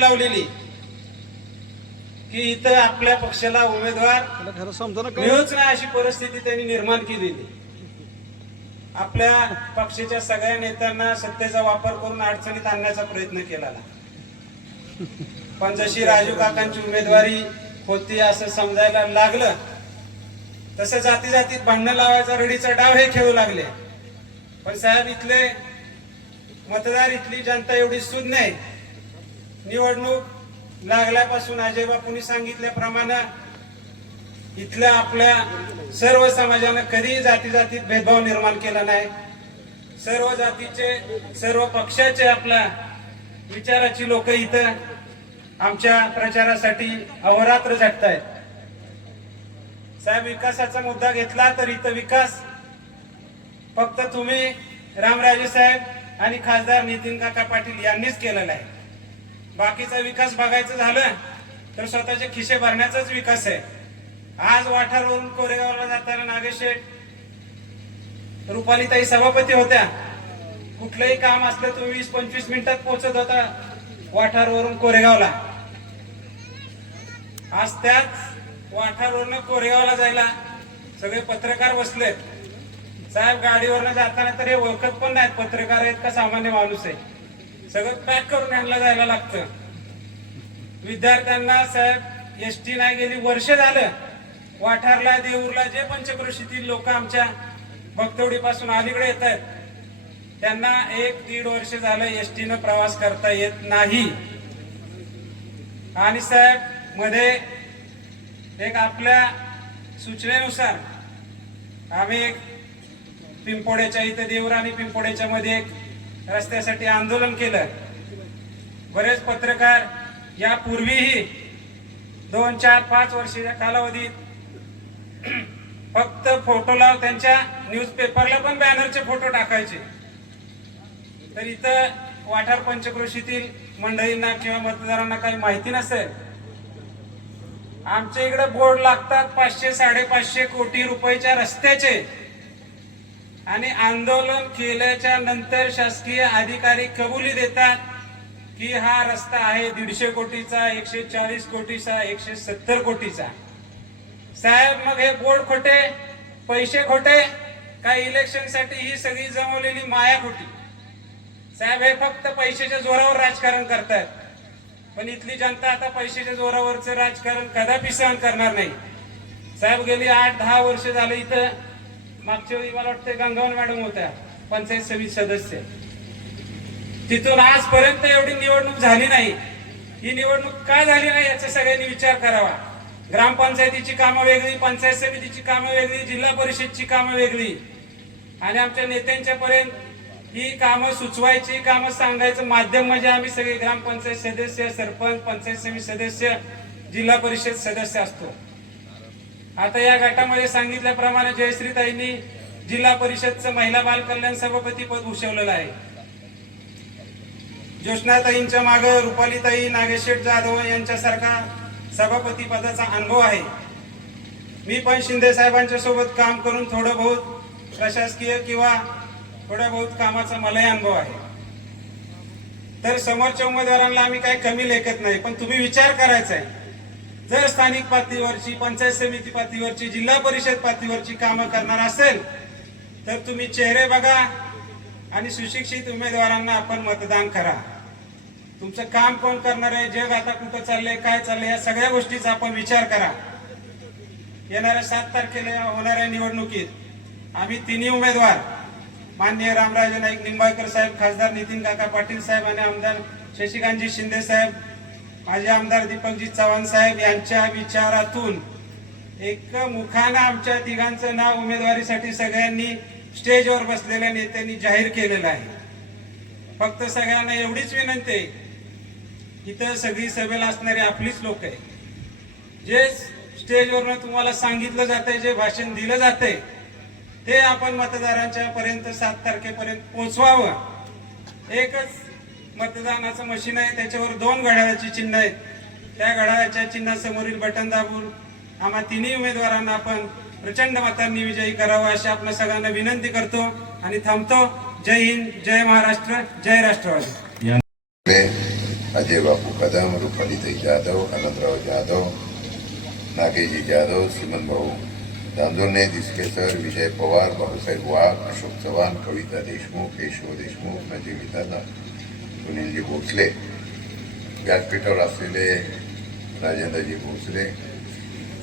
लावलेली. की इथं आपल्या पक्षाला उमेदवार ना मिळूच नाही अशी परिस्थिती त्यांनी निर्माण केलेली. आपल्या पक्षाच्या सगळ्या नेत्यांना सत्तेचा वापर करून अडचणीत आणण्याचा प्रयत्न केला पण जशी राजू काकांची उमेदवारी होती असं समजायला लागलं तसं जाती जातीत भांडणं लावायचा रडीचा डाव हे खेळू लागले. पण साहेब इथले मतदार इथली जनता एवढी सुद नाही निवडणूक लागल्यापासून अजय बापूंनी सांगितल्याप्रमाणे इथल्या आपल्या सर्व समाजानं कधीही जाती जातीत भेदभाव निर्माण केला नाही. सर्व जातीचे सर्व पक्षाचे आपल्या विचाराची लोक इथं आमच्या प्रचारासाठी अहोरात्र झटतायत साहेब विकासाचा मुद्दा घेतला तर इथं विकास. फक्त तुम्ही रामराजे साहेब आणि खासदार नितीन काका पाटील यांनीच केलेला आहे. बाकीचा विकास बघायचं झालं तर स्वतःचे खिसे भरण्याचाच विकास आहे. आज वाठारवरून कोरेगावला जाताना नागेशेठ रुपालीताई सभापती होत्या. कुठलंही काम असलं तो वीस पंचवीस मिनिटात पोहोचत होता वाठारवरून कोरेगावला. आज त्याच वाठारवरून कोरेगावला जायला सगळे पत्रकार बसलेत. साहेब गाडीवरनं जाताना तर हे ओळखत पण नाहीत पत्रकार आहेत का सामान्य माणूस आहे? सगळं पॅक करून ह्यांना जायला लागतं. विद्यार्थ्यांना साहेब एस टी नाही गेली वर्ष झालं. वाठारला देऊरला जे पंचक्रोशीतील लोक आमच्या भक्तवडीपासून अलीकडे येत आहेत त्यांना एक दीड वर्ष झालं एस टीनं प्रवास करता येत नाही. आणि साहेबमध्ये एक आपल्या सूचनेनुसार आम्ही एक पिंपोड्याच्या इथं देऊर आणि पिंपोड्याच्या मध्ये एक रस्त्यासाठी आंदोलन केलं. बरेच पत्रकार यापूर्वीही दोन चार पाच वर्षाच्या कालावधीत फक्त फोटो लाव त्यांच्या न्यूज पेपरला पण बॅनरचे फोटो टाकायचे. तर इथं वाठार पंचक्रोशीतील मंडळींना किंवा मतदारांना काही माहिती नसेल आमच्या इकडे बोर्ड लागतात पाचशे साडेपाचशे कोटी रुपयाच्या रस्त्याचे. आणि आंदोलन केल्याच्यानंतर शासकीय अधिकारी कबुली देतात की हा रस्ता आहे दीडशे कोटीचा एकशे चाळीस कोटीचा एकशे सत्तर कोटीचा. साहेब मग हे बोर्ड खोटे? पैसे खोटे? का इलेक्शनसाठी ही सगळी जमवलेली माया खोटी? साहेब हे फक्त पैशाच्या जोरावर राजकारण करतात. पण इथली जनता आता पैशाच्या जोरावरचं राजकारण कदापि सहन करणार नाही. साहेब गेली आठ दहा वर्ष झालं इथं. मागच्या वेळी मला वाटतं गंगावन मॅडम होत्या पंचायत समिती सदस्य. तिथून आजपर्यंत एवढी निवडणूक झाली नाही. ही निवडणूक का झाली नाही याचा सगळ्यांनी विचार करावा. ग्रामपंचायतीची कामं वेगळी पंचायत समितीची कामं वेगळी जिल्हा परिषदची कामं वेगळी. आणि आमच्या नेत्यांच्या पर्यंत ही कामं सुचवायची कामं सांगायचं माध्यम म्हणजे आम्ही सगळे ग्रामपंचायत सदस्य सरपंच पंचायत समिती सदस्य जिल्हा परिषद सदस्य असतो. आता या गटामध्ये सांगितल्याप्रमाणे जयश्रीताईंनी जिल्हा परिषदचं महिला बाल कल्याण सभापती पद भूषवलेलं आहे. ज्योत्नाताईंच्या माग रुपालीताई नागेशेठ जाधव यांच्यासारखा सभापती पदाचा अनुभव आहे. मी पण शिंदे साहेबांच्या सोबत काम करून थोडं बहुत प्रशासकीय किंवा थोड्या बहुत कामाचा मलाही अनुभव आहे. तर समोरच्या उमेदवारांना आम्ही काही कमी लेखत नाही पण तुम्ही विचार करायचा आहे. जर स्थानिक पातळीवरची पंचायत समिती पातळीवरची जिल्हा परिषद पातळीवरची कामं करणार असेल तर तुम्ही चेहरे बघा आणि सुशिक्षित उमेदवारांना आपण मतदान करा. तुमचं काम कोण करणार आहे जग आता कुठं चाललंय काय चाललंय या सगळ्या गोष्टीचा आपण विचार करा. येणाऱ्या सात तारखेला होणाऱ्या निवडणुकीत आम्ही तिन्ही उमेदवार माननीय रामराजे नाईक निंबाळकर साहेब खासदार नितीन काका पाटील साहेब आणि आमदार शशिकांतजी शिंदे साहेब माझे आमदार दीपकजी चव्हाण साहेब यांच्या विचारातून एक मुखानं आमच्या तिघांचं नाव उमेदवारीसाठी सगळ्यांनी स्टेजवर बसलेल्या नेत्यांनी जाहीर केलेलं आहे. फक्त सगळ्यांना एवढीच विनंती आहे इथं सगळी सभेला असणारी आपलीच लोक आहे जे स्टेजवरनं तुम्हाला सांगितलं जातंय जे भाषण दिलं जातंय ते आपण मतदारांच्या पर्यंत सात तारखेपर्यंत पोचवावं. एकच मतदानाचं मशीन आहे त्याच्यावर दोन घड्याळाची चिन्ह आहेत. त्या घड्याळाच्या चिन्हासमोरील बटन दाबून आम्हा तिन्ही उमेदवारांना आपण प्रचंड मतांनी विजयी करावा अशी आपण सगळ्यांना विनंती करतो आणि थांबतो. जय हिंद जय महाराष्ट्र जय राष्ट्रवादी. अजय बापू कदम रुपालीताई जाधव आनंदराव जाधव नागेजी जाधव सिमन भाऊ दांदोरने दिसकेसर विजय पवार भाऊसाहेब वाघ अशोक चव्हाण कविता देशमुख केशव देशमुख नजीब सुनीलजी भोसले व्यासपीठावर असलेले राजेंद्रजी भोसले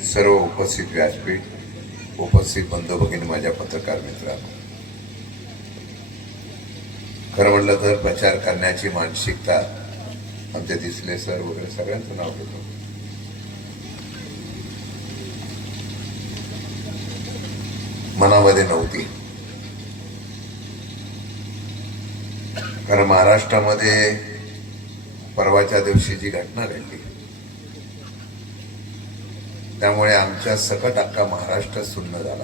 सर्व उपस्थित व्यासपीठ उपस्थित बंधू भगिनी माझ्या पत्रकार मित्रांनो. खरं म्हटलं तर प्रचार करण्याची मानसिकता आमचे दिसले सर वगैरे सगळ्यांचं नाव घेतो मनामध्ये नव्हती कारण महाराष्ट्रामध्ये परवाच्या दिवशी जी घटना घडली त्यामुळे आमच्या सकट अख्खा महाराष्ट्र सुन्न झाला.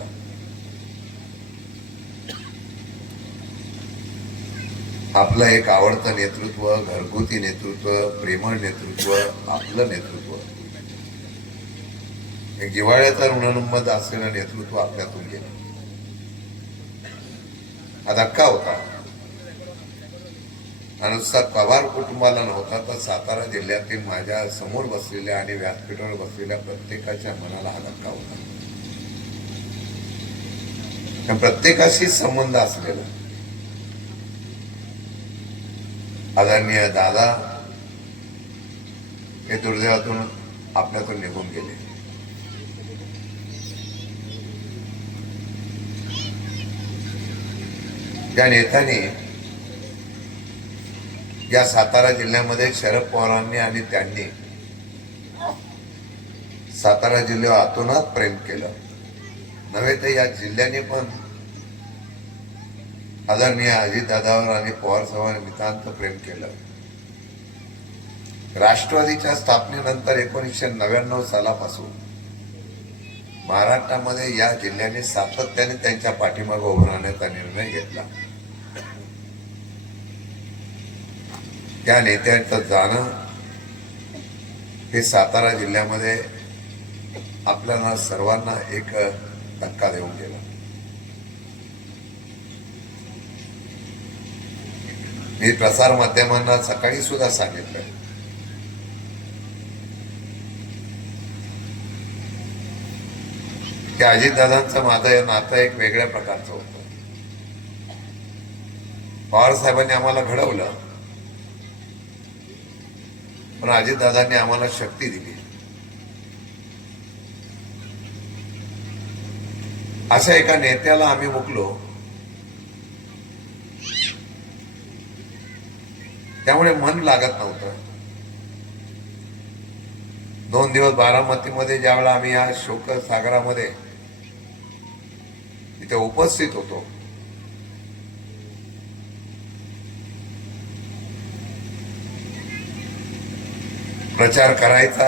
आपलं एक आवडतं नेतृत्व घरगुती नेतृत्व प्रेमळ नेतृत्व आपलं नेतृत्व. एक जिवाळ्याचा ऋणानुमत असलेलं नेतृत्व आपल्यातून गेलं. हा धक्का होता. आणि नुसता पवार कुटुंबाला नव्हता तर सातारा जिल्ह्यातील माझ्यासमोर बसलेल्या आणि व्यासपीठावर बसलेल्या प्रत्येकाच्या मनाला हा धक्का होता. प्रत्येकाशी संबंध असलेला. आदरणीय दादा हे दुर्दैवातून आपल्यातून निघून गेले. त्या नेत्याने या सातारा जिल्ह्यामध्ये शरद पवारांनी आणि त्यांनी सातारा जिल्ह्यावर आतोनात प्रेम केलं. नव्हे तर या जिल्ह्याने पण आदरणीय अजितदादावर आणि पवार साहेबांनी नितांत प्रेम केलं. राष्ट्रवादीच्या स्थापनेनंतर एकोणीसशे नव्याण्णव सालापासून महाराष्ट्रामध्ये या जिल्ह्याने सातत्याने त्यांच्या पाठीमागे उभं राहण्याचा निर्णय घेतला. त्या नेत्यांचं जाणं हे सातारा जिल्ह्यामध्ये आपल्याला सर्वांना एक धक्का देऊन गेला. मी प्रसार माध्यमांना सकाळी सुद्धा सांगितलं. की अजितदादांचं माझं नातं एक वेगळ्या प्रकारचं होतं. पवार साहेबांनी आम्हाला घडवलं. पण अजितदादांनी आम्हाला शक्ती दिली. अशा एका नेत्याला आम्ही मुकलो. त्यामुळे मन लागत नव्हतं. दोन दिवस बारामतीमध्ये ज्यावेळेला आम्ही या शोक सागरामध्ये तिथे उपस्थित होतो प्रचार करायचा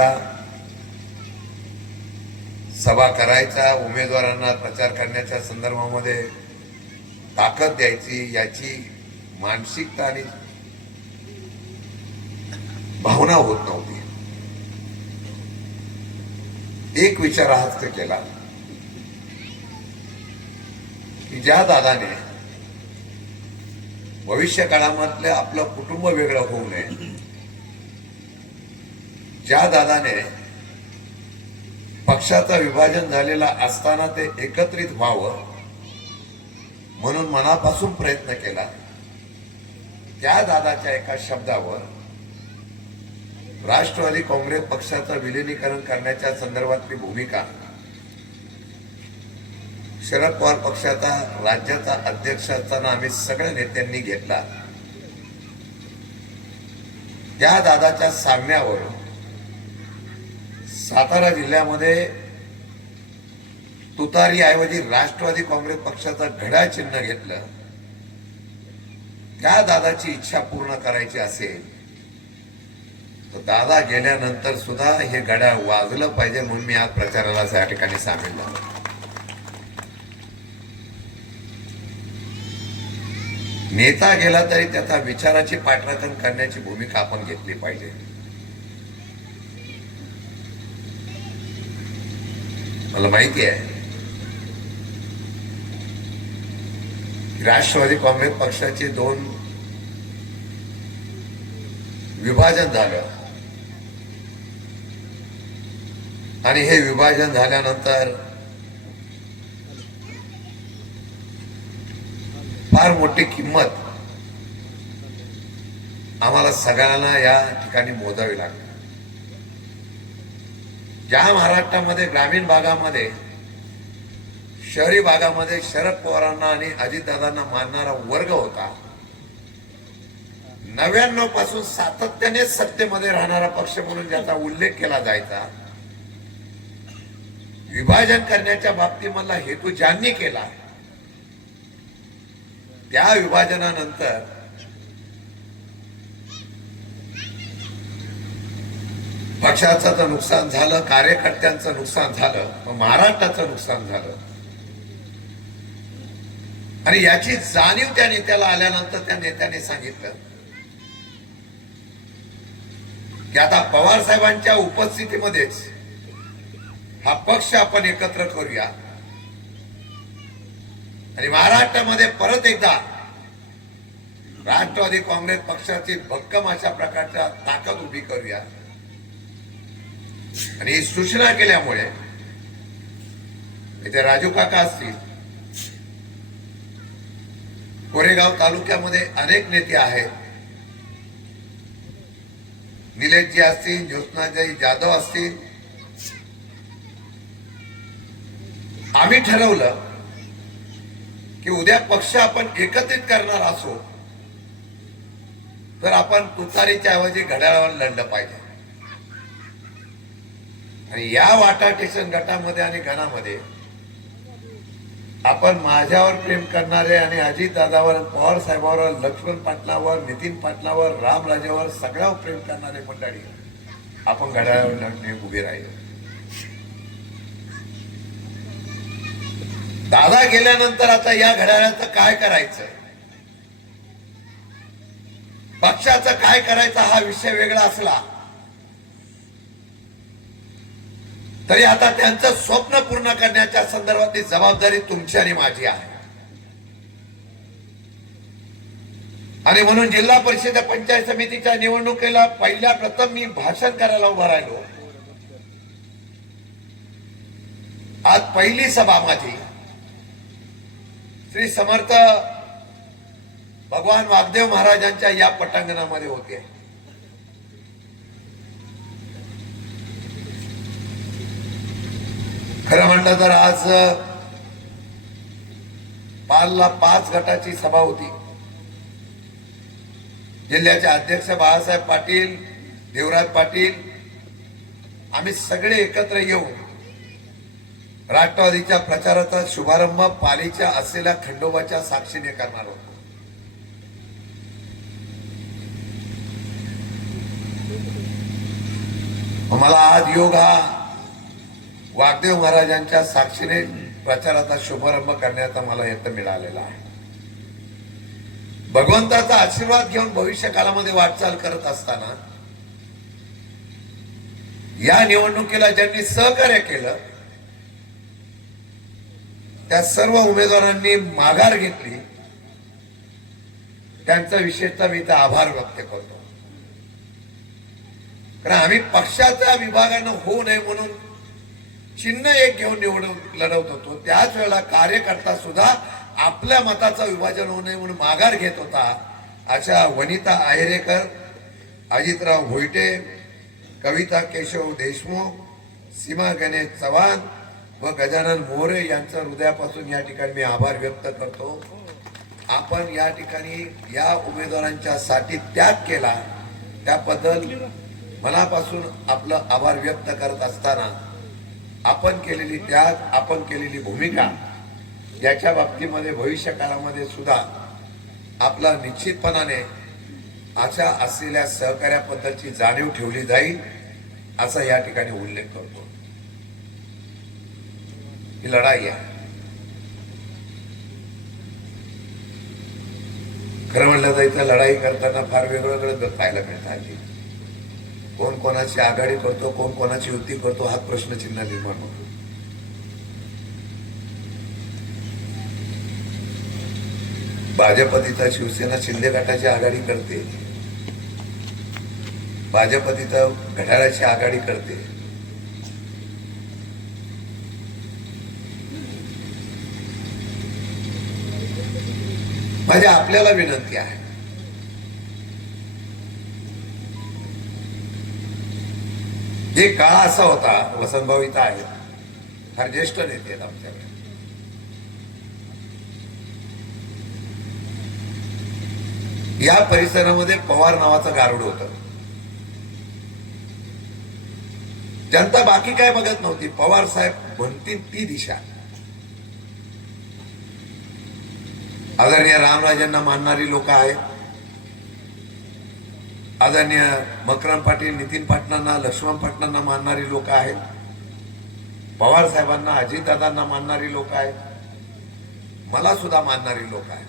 सभा करायचा उमेदवारांना प्रचार करण्याच्या संदर्भामध्ये ताकद द्यायची याची मानसिकता आणि भावना होत नव्हती. एक विचार हाच केला की ज्या दादाने भविष्य काळामधलं आपलं कुटुंब वेगळं होऊ नये ज्या दादाने पक्षाचं विभाजन झालेला असताना ते एकत्रित व्हावं म्हणून मनापासून प्रयत्न केला त्या दादाच्या एका शब्दावर राष्ट्रवादी काँग्रेस पक्षाचं विलिनीकरण करण्याच्या संदर्भातली भूमिका शरद पवार पक्षाचा राज्याचा अध्यक्ष असताना आम्ही सगळ्या नेत्यांनी घेतला. त्या दादाच्या सांगण्यावरून सातारा जिल्ह्यामध्ये तुतारी ऐवजी राष्ट्रवादी काँग्रेस पक्षाचा घडा चिन्ह घेतलं. त्या दादाची इच्छा पूर्ण करायची असेल तर दादा गेल्यानंतर सुद्धा हे गड्या वाजलं पाहिजे म्हणून मी आज प्रचाराला या ठिकाणी सामील झालो. नेता गेला तरी त्याचा विचाराची पाठराखण करण्याची भूमिका आपण घेतली पाहिजे. मला माहिती आहे राष्ट्रवादी काँग्रेस पक्षाचे दोन विभाजन झालं. आणि हे विभाजन झाल्यानंतर फार मोठी किंमत आम्हाला सगळ्यांना या ठिकाणी मोजावी लागली ज्या महाराष्ट्रामध्ये ग्रामीण भागामध्ये शहरी भागामध्ये शरद पवारांना आणि अजितदादांना मानणारा वर्ग होता नव्याण्णवपासून सातत्याने सत्तेमध्ये राहणारा पक्ष म्हणून ज्याचा उल्लेख केला जायचा विभाजन करण्याच्या बाबतीमधला हेतू ज्यांनी केला त्या विभाजनानंतर पक्षाचं तर नुकसान झालं कार्यकर्त्यांचं नुकसान झालं मग महाराष्ट्राचं नुकसान झालं. आणि याची जाणीव त्या नेत्याला आल्यानंतर त्या नेत्याने सांगितलं. की आता पवार साहेबांच्या उपस्थितीमध्येच हा पक्ष आपण एकत्र करूया. आणि महाराष्ट्रामध्ये परत एकदा राष्ट्रवादी काँग्रेस पक्षाची भक्कम अशा प्रकारच्या ताकद उभी करूया. आणि सूचना केल्यामुळे इथे राजू काका असतील कोरेगाव तालुक्यामध्ये अनेक नेते आहेत. निलेशजी असतील ज्योत्नाजाई जाधव असतील. आम्ही ठरवलं की उद्या पक्ष आपण एकत्रित करणार असो तर आपण तुतारीच्या ऐवजी घड्याळावर लढलं पाहिजे. आणि या वाटाटेशन गटामध्ये आणि गणामध्ये आपण माझ्यावर प्रेम करणारे आणि अजित दादावर पवार साहेबावर लक्ष्मण पाटलावर नितीन पाटलावर रामराजावर सगळ्यावर प्रेम करणारे मंडळी आपण घड्याळावर लढणे उभे राहिले. दादा गेल्यानंतर आता या घड्याळाचं काय करायचं? पक्षाचं काय करायचं हा विषय वेगळा असला तरी आता त्यांचं स्वप्न पूर्ण करण्याच्या संदर्भातली जबाबदारी तुमची आणि माझी आहे. आणि म्हणून जिल्हा परिषद पंचायत समितीच्या निवडणुकीला पहिल्या प्रथम मी भाषण करायला उभा राहिलो. आज पहिली सभा माझी. श्री समर्थ भगवान वागदेव महाराजांच्या या पटांगणामध्ये होते. खरं म्हणलं तर आज पालला पाच गटाची सभा होती. जिल्ह्याचे अध्यक्ष बाळासाहेब पाटील देवराज पाटील आम्ही सगळे एकत्र येऊन राष्ट्रवादीच्या प्रचाराचा शुभारंभ पालीच्या असलेल्या खंडोबाच्या साक्षीने करणार होतो. मला आज योग हा वागदेव महाराजांच्या साक्षीने प्रचाराचा शुभारंभ करण्याचा मला यत्न मिळालेला आहे. भगवंताचा आशीर्वाद घेऊन भविष्य काळामध्ये वाटचाल करत असताना या निवडणुकीला ज्यांनी सहकार्य केलं त्या सर्व उमेदवारांनी माघार घेतली त्यांचा विशेषतः मी त्या आभार व्यक्त करतो. कारण आम्ही पक्षाच्या विभागानं होऊ नये म्हणून चिन्ह एक घेऊन निवडून लढवत होतो. त्याच वेळेला कार्यकर्ता सुद्धा आपल्या मताचं विभाजन होऊ नये म्हणून माघार घेत होता अशा वनिता आहेरेकर अजितराव भोईटे कविता केशव देशमुख सीमा गणेश चव्हाण व गजानन मोरे यांचं हृदयापासून या ठिकाणी मी आभार व्यक्त करतो. आपण या ठिकाणी या उमेदवारांच्या साठी त्याग केला. त्याबद्दल मनापासून आपलं आभार व्यक्त करत असताना आपण केलेली त्याग आपण केलेली भूमिका याच्या बाबतीमध्ये भविष्य काळामध्ये सुद्धा आपला निश्चितपणाने अशा असलेल्या सहकार्याबद्दलची जाणीव ठेवली जाईल असा या ठिकाणी उल्लेख करतो. ही लढाई आहे. खरं म्हणलं तर इथं लढाई करताना फार वेगवेगळं पाहायला मिळतं हल्ली कोण कोणाची आघाडी करतो कोण कोणाची युती करतो हा प्रश्नचिन्ह निर्माण होतो. भाजप तिथं शिवसेना शिंदे गटाची आघाडी करते. भाजप तिथं घड्याळाची आघाडी करते. माझी आपल्याला विनंती आहे. एक काळ असा होता वसंतभाऊ इथं आहेत. फार ज्येष्ठ नेते आहेत आमच्याकडे. या परिसरामध्ये पवार नावाचं गारुड होत. जनता बाकी काय बघत नव्हती. पवार साहेब म्हणतील ती दिशा. आदरणीय रामराजांना मानणारी लोक आहेत. आदरणीय मकरम पाटील नितीन पाटलांना लक्ष्मण पाटलांना मानणारी लोक आहेत. पवार साहेबांना अजितदादांना मानणारी लोक आहेत. मला सुद्धा मानणारी लोक आहेत.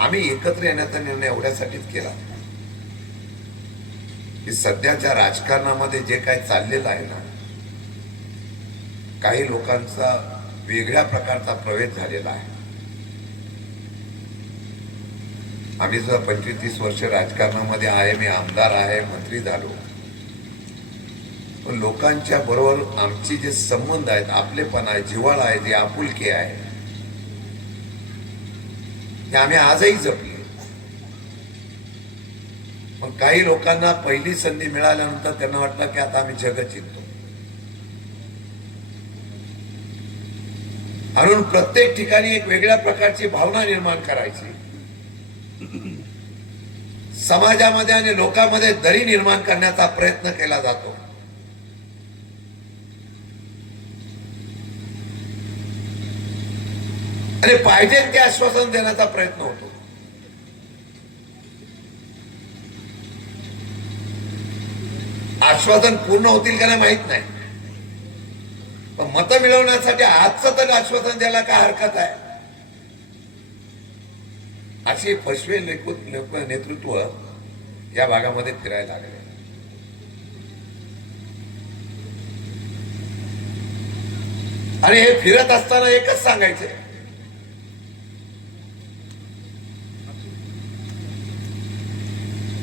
आम्ही एकत्र येण्याचा निर्णय एवढ्यासाठीच केला. की सध्याच्या राजकारणामध्ये जे काही चाललेलं आहे ना काही लोकांचा वेगळ्या प्रकारचा प्रवेश झालेला आहे. आम्ही सुद्धा पंचवीस तीस वर्ष राजकारणामध्ये आहे मी आमदार आहे मंत्री झालो. पण लोकांच्या बरोबर आमची जे संबंध आहेत आपलेपण आहे जिव्हाळा आहे जे आपुलकी आहे ते आम्ही आजही जपले. पण काही लोकांना पहिली संधी मिळाल्यानंतर त्यांना वाटलं की आता आम्ही जग जिंकतो. म्हणून प्रत्येक ठिकाणी एक वेगळ्या प्रकारची भावना निर्माण करायची. समाजामध्ये आणि लोकांमध्ये दरी निर्माण करण्याचा प्रयत्न केला जातो. आणि पाहिजे ते आश्वासन देण्याचा प्रयत्न होतो. आश्वासन पूर्ण होतील का नाही माहीत नाही. पण मतं मिळवण्यासाठी आजचं तर आश्वासन द्यायला काय हरकत आहे? असे फसवे लेखू- नेतृत्व या भागामध्ये फिरायला लागले. आणि हे फिरत असताना एकच सांगायचे.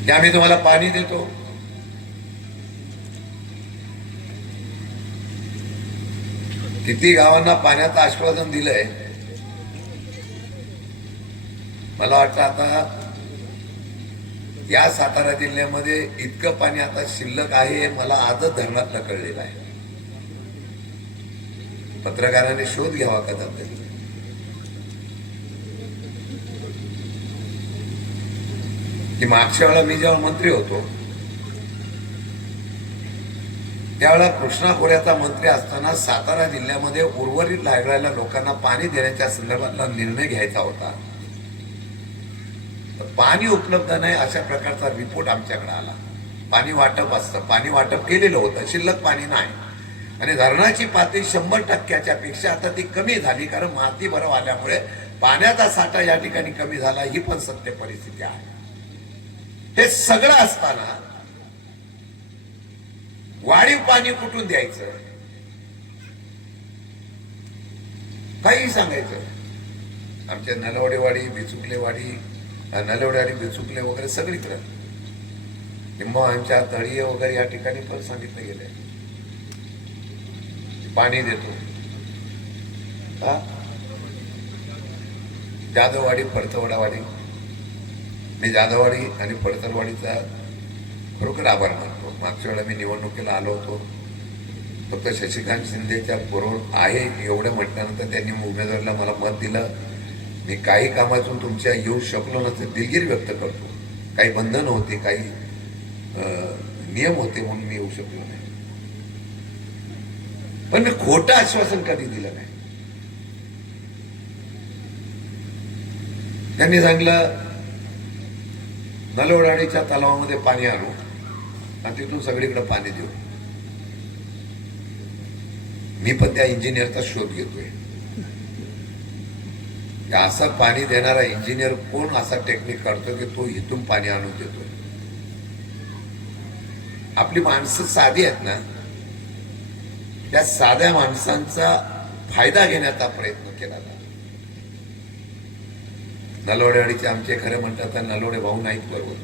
की आम्ही तुम्हाला पाणी देतो. किती गावांना पाण्याचं आश्वासन दिलंय. मला वाटतं आता या सातारा जिल्ह्यामध्ये इतकं पाणी आता शिल्लक आहे हे मला आजच धरणातलं कळलेलं आहे. पत्रकारांनी शोध घ्यावा का तरी की मागच्या वेळा मी जेव्हा मंत्री होतो त्यावेळेला कृष्णा खोऱ्याचा मंत्री असताना सातारा जिल्ह्यामध्ये उर्वरित लागलेल्या लोकांना पाणी देण्याच्या संदर्भातला निर्णय घ्यायचा होता. पाणी उपलब्ध नाही अशा प्रकारचा रिपोर्ट आमच्याकडे आला. पाणी वाटप असतं. पाणी वाटप केलेलं होतं. शिल्लक पाणी नाही. आणि धरणाची पातळी शंभर टक्क्याच्या पेक्षा आता ती कमी झाली कारण माती बरं आल्यामुळे पाण्याचा साठा या ठिकाणी कमी झाला. ही पण सत्य परिस्थिती आहे. हे सगळं असताना वाढीव पाणी कुठून द्यायचं? काही सांगायचं. आमच्या नलवडेवाडी बिचुकलेवाडी नलवडेवाडी बिचुकले वगैरे सगळीकडे किंवा आमच्या तळीये वगैरे या ठिकाणी पण सांगितलं गेलंय. पाणी देतो. हा? जाधववाडी फडतवडावाडी मी जाधववाडी आणि पडतरवाडीचा खरोखर आभार मानतो. मागच्या वेळा मी निवडणुकीला आलो होतो. फक्त शशिकांत शिंदेच्या बरोबर आहे एवढं म्हटल्यानंतर त्यांनी उमेदवारीला मला मत दिलं. मी काही कामातून तुमच्या येऊ शकलो नसते दिलगिरी व्यक्त करतो. काही बंधन होते काही अं, नियम होते म्हणून मी येऊ शकलो नाही. पण मी खोटं आश्वासन कधी दिलं नाही. त्यांनी सांगलं नलवडाडीच्या तलावामध्ये पाणी आणू आणि तिथून सगळीकडे पाणी देऊ. मी पण त्या इंजिनियरचा शोध घेतोय. की असं पाणी देणारा इंजिनियर कोण असा टेक्निक काढतो की तो इथून पाणी आणून देतो? आपली माणसं साधी आहेत ना? त्या साध्या माणसांचा फायदा घेण्याचा प्रयत्न केला जातो. नलवडेवाडीचे आमचे खरं म्हणतात तर नलवडे भाऊ नाहीत बरोबर.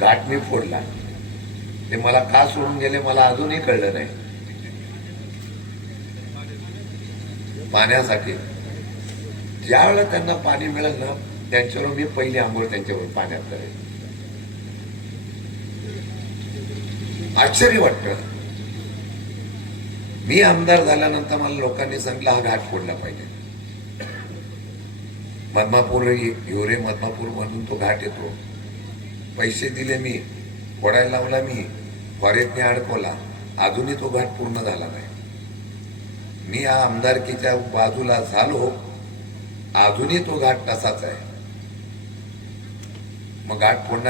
घाट मी फोडला. ते मला का सोडून गेले मला अजूनही कळलं नाही. पाण्यासाठी. ज्यावेळेला त्यांना पाणी मिळेल ना त्यांच्यावर मी पहिली आंघोळ त्यांच्यावर पाण्यात करेल आश्चर्य वाटतं. मी आमदार झाल्यानंतर मला लोकांनी सांगितलं हा घाट फोडला पाहिजे. मधमापूर हिवरे मधमापूर मधून तो घाट येतो. पैसे दिले मी फोडायला लावला मी फॉरेटने अडकवला. अजूनही तो घाट पूर्ण झाला नाही. मी या आमदारकीच्या बाजूला झालो. अजूनही तो घाट तसाच आहे. मग घाट फोडणार